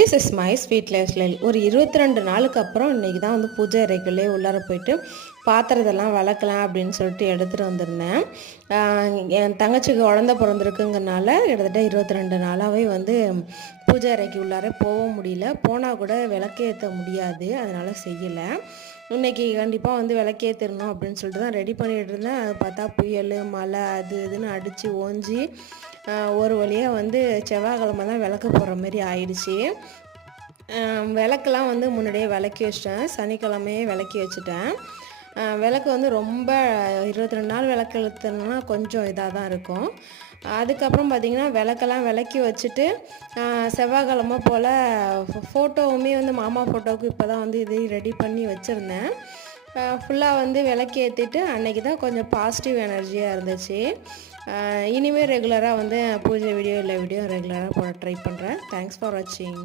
This is my sweet life style. ஒரு 22 நாளுக்கு அப்புறம் இன்றைக்கி தான் வந்து பூஜை அறைக்குள்ளே உள்ளார போயிட்டு பாத்திரத்தெல்லாம் விளக்கலாம் அப்படின்னு சொல்லிட்டு எடுத்துகிட்டு வந்திருந்தேன். என் தங்கச்சிக்கு குழந்த பிறந்திருக்குங்கிறனால கிட்டத்தட்ட 22 நாளாகவே வந்து பூஜை அறைக்கு உள்ளார போக முடியல. போனால் கூட விளக்கேற்ற முடியாது, அதனால் செய்யலை. இன்றைக்கி கண்டிப்பாக வந்து விளக்கேற்றிடணும் அப்படின்னு சொல்லிட்டு தான் ரெடி பண்ணிகிட்டு இருந்தேன். அது பார்த்தா புயல் மழை அது இதுன்னு அடித்து ஓஞ்சி ஒரு வழியாக வந்து செவ்வாய்க்கிழமை தான் விளக்கு போடுற மாதிரி ஆயிடுச்சு. விளக்கெல்லாம் வந்து முன்னாடியே விளக்கி வச்சிட்டேன், சனிக்கிழமையே விளக்கி வச்சுட்டேன். விளக்கு வந்து ரொம்ப 22 நாள் விளக்கு இழுத்தோம்னா கொஞ்சம் இதாக தான் இருக்கும். அதுக்கப்புறம் பார்த்திங்கன்னா விளக்கெல்லாம் விளக்கி வச்சுட்டு செவ்வாய்க்கிழமை போல் ஃபோட்டோவுமே வந்து மாமா ஃபோட்டோவுக்கு இப்போ தான் வந்து இது ரெடி பண்ணி வச்சுருந்தேன். ஃபுல்லாக வந்து விளக்கி ஏற்றிட்டு அன்றைக்கி தான் கொஞ்சம் பாசிட்டிவ் எனர்ஜியாக இருந்துச்சு. இனிமேல் ரெகுலராக வந்து பூஜை வீடியோ இல்லை வீடியோ ரெகுலராக போட ட்ரை பண்ணுறேன். தேங்க்ஸ் ஃபார் வாட்சிங்.